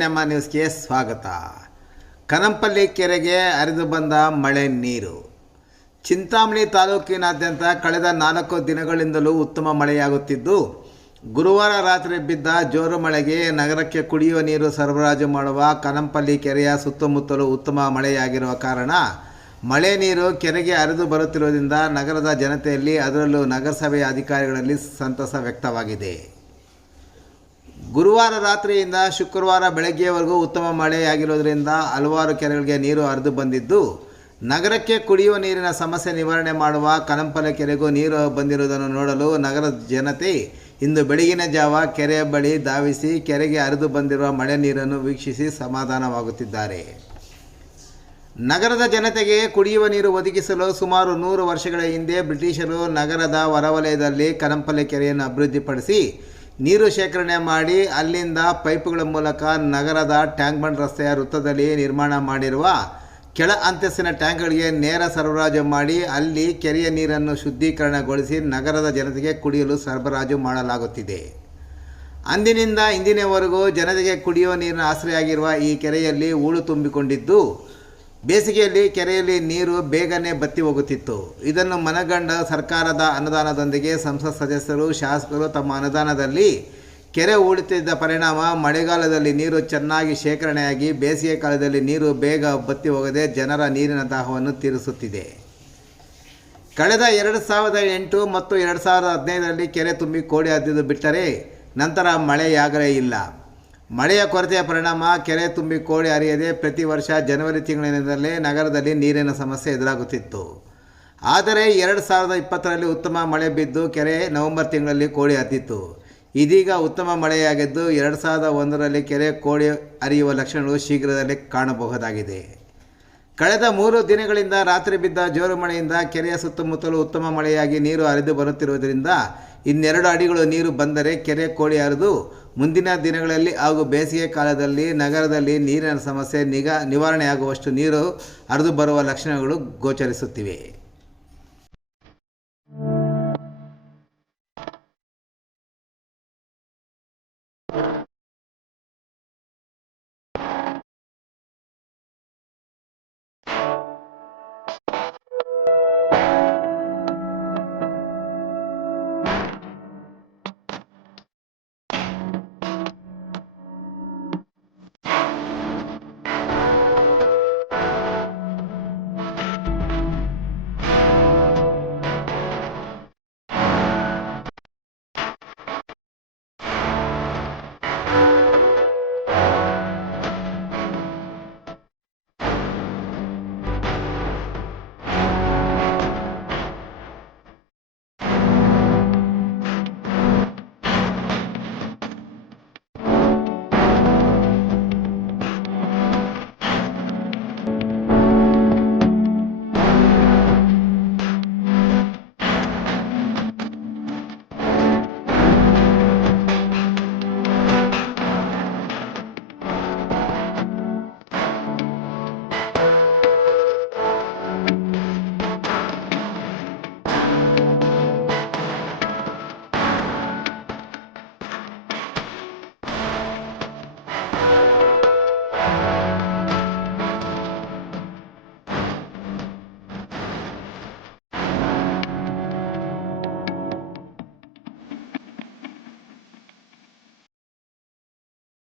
ನಮ್ಮ ನ್ಯೂಸ್ಗೆ ಸ್ವಾಗತ. ಕನಂಪಲ್ಲಿ ಕೆರೆಗೆ ಹರಿದು ಬಂದ ಮಳೆ ನೀರು. ಚಿಂತಾಮಣಿ ತಾಲೂಕಿನಾದ್ಯಂತ ಕಳೆದ 4 ದಿನಗಳಿಂದಲೂ ಉತ್ತಮ ಮಳೆಯಾಗುತ್ತಿದ್ದು, ಗುರುವಾರ ರಾತ್ರಿ ಬಿದ್ದ ಜೋರು ಮಳೆಗೆ ನಗರಕ್ಕೆ ಕುಡಿಯುವ ನೀರು ಸರಬರಾಜು ಮಾಡುವ ಕನಂಪಲ್ಲಿ ಕೆರೆಯ ಸುತ್ತಮುತ್ತಲೂ ಉತ್ತಮ ಮಳೆಯಾಗಿರುವ ಕಾರಣ ಮಳೆ ನೀರು ಕೆರೆಗೆ ಹರಿದು ಬರುತ್ತಿರುವುದರಿಂದ ನಗರದ ಜನತೆಯಲ್ಲಿ, ಅದರಲ್ಲೂ ನಗರಸಭೆಯ ಅಧಿಕಾರಿಗಳಲ್ಲಿ ಸಂತಸ ವ್ಯಕ್ತವಾಗಿದೆ. ಗುರುವಾರ ರಾತ್ರಿಯಿಂದ ಶುಕ್ರವಾರ ಬೆಳಗ್ಗೆಯವರೆಗೂ ಉತ್ತಮ ಮಳೆಯಾಗಿರುವುದರಿಂದ ಹಲವಾರು ಕೆರೆಗಳಿಗೆ ನೀರು ಹರಿದು ಬಂದಿದ್ದು, ನಗರಕ್ಕೆ ಕುಡಿಯುವ ನೀರಿನ ಸಮಸ್ಯೆ ನಿವಾರಣೆ ಮಾಡುವ ಕನಂಪಲ್ಲಿ ಕೆರೆಗೂ ನೀರು ಬಂದಿರುವುದನ್ನು ನೋಡಲು ನಗರದ ಜನತೆ ಇಂದು ಬೆಳಗಿನ ಜಾವ ಕೆರೆಯ ಬಳಿ ಧಾವಿಸಿ ಕೆರೆಗೆ ಹರಿದು ಬಂದಿರುವ ಮಳೆ ನೀರನ್ನು ವೀಕ್ಷಿಸಿ ಸಮಾಧಾನವಾಗುತ್ತಿದ್ದಾರೆ. ನಗರದ ಜನತೆಗೆ ಕುಡಿಯುವ ನೀರು ಒದಗಿಸಲು ಸುಮಾರು 100 ವರ್ಷಗಳ ಹಿಂದೆ ಬ್ರಿಟಿಷರು ನಗರದ ಹೊರವಲಯದಲ್ಲಿ ಕನಂಪಲ್ಲಿ ಕೆರೆಯನ್ನು ಅಭಿವೃದ್ಧಿಪಡಿಸಿ ನೀರು ಶೇಖರಣೆ ಮಾಡಿ ಅಲ್ಲಿಂದ ಪೈಪುಗಳ ಮೂಲಕ ನಗರದ ಟ್ಯಾಂಕ್ ಬಂಡ್ ರಸ್ತೆಯ ವೃತ್ತದಲ್ಲಿ ನಿರ್ಮಾಣ ಮಾಡಿರುವ ಕೆಳ ಅಂತಸ್ತಿನ ಟ್ಯಾಂಕ್ಗಳಿಗೆ ನೇರ ಸರಬರಾಜು ಮಾಡಿ ಅಲ್ಲಿ ಕೆರೆಯ ನೀರನ್ನು ಶುದ್ಧೀಕರಣಗೊಳಿಸಿ ನಗರದ ಜನತೆಗೆ ಕುಡಿಯಲು ಸರಬರಾಜು ಮಾಡಲಾಗುತ್ತಿದೆ. ಅಂದಿನಿಂದ ಇಂದಿನವರೆಗೂ ಜನತೆಗೆ ಕುಡಿಯುವ ನೀರಿನ ಆಶ್ರಯಾಗಿರುವ ಈ ಕೆರೆಯಲ್ಲಿ ಹೂಳು ತುಂಬಿಕೊಂಡಿದ್ದು, ಬೇಸಿಗೆಯಲ್ಲಿ ಕೆರೆಯಲ್ಲಿ ನೀರು ಬೇಗನೆ ಬತ್ತಿ ಹೋಗುತ್ತಿತ್ತು. ಇದನ್ನು ಮನಗಂಡ ಸರ್ಕಾರದ ಅನುದಾನದೊಂದಿಗೆ ಸಂಸತ್ ಸದಸ್ಯರು, ಶಾಸಕರು ತಮ್ಮ ಅನುದಾನದಲ್ಲಿ ಕೆರೆ ಹೂಳುತ್ತಿದ್ದ ಪರಿಣಾಮ ಮಳೆಗಾಲದಲ್ಲಿ ನೀರು ಚೆನ್ನಾಗಿ ಶೇಖರಣೆಯಾಗಿ ಬೇಸಿಗೆ ಕಾಲದಲ್ಲಿ ನೀರು ಬೇಗ ಬತ್ತಿ ಹೋಗದೆ ಜನರ ನೀರಿನ ದಾಹವನ್ನು ತೀರಿಸುತ್ತಿದೆ. ಕಳೆದ 2008 ಮತ್ತು 2015ರಲ್ಲಿ ಕೆರೆ ತುಂಬಿ ಕೋಡಿ ಹರಿದು ಬಿಟ್ಟರೆ ನಂತರ ಮಳೆಯಾಗಲೇ ಇಲ್ಲ. ಮಳೆಯ ಕೊರತೆಯ ಪರಿಣಾಮ ಕೆರೆ ತುಂಬಿ ಕೋಡಿ ಹರಿಯದೆ ಪ್ರತಿ ವರ್ಷ ಜನವರಿ ತಿಂಗಳಿನಿಂದಲೇ ನಗರದಲ್ಲಿ ನೀರಿನ ಸಮಸ್ಯೆ ಎದುರಾಗುತ್ತಿತ್ತು. ಆದರೆ 2020ರಲ್ಲಿ ಉತ್ತಮ ಮಳೆ ಬಿದ್ದು ಕೆರೆ ನವೆಂಬರ್ ತಿಂಗಳಲ್ಲಿ ಕೋಡಿ ಹರಿದಿತ್ತು. ಇದೀಗ ಉತ್ತಮ ಮಳೆಯಾಗಿದ್ದು 2001ರಲ್ಲಿ ಕೆರೆ ಕೋಡಿ ಹರಿಯುವ ಲಕ್ಷಣಗಳು ಶೀಘ್ರದಲ್ಲೇ ಕಾಣಬಹುದಾಗಿದೆ. ಕಳೆದ 3 ದಿನಗಳಿಂದ ರಾತ್ರಿ ಬಿದ್ದ ಜೋರು ಮಳೆಯಿಂದ ಕೆರೆಯ ಸುತ್ತಮುತ್ತಲೂ ಉತ್ತಮ ಮಳೆಯಾಗಿ ನೀರು ಹರಿದು ಬರುತ್ತಿರುವುದರಿಂದ ಇನ್ನೆರಡು ಅಡಿಗಳು ನೀರು ಬಂದರೆ ಕೆರೆ ಕೋಡಿ ಹರಿದು ಮುಂದಿನ ದಿನಗಳಲ್ಲಿ ಹಾಗೂ ಬೇಸಿಗೆ ಕಾಲದಲ್ಲಿ ನಗರದಲ್ಲಿ ನೀರಿನ ಸಮಸ್ಯೆ ನಿವಾರಣೆಯಾಗುವಷ್ಟು ನೀರು ಹರಿದು ಬರುವ ಲಕ್ಷಣಗಳು ಗೋಚರಿಸುತ್ತಿವೆ.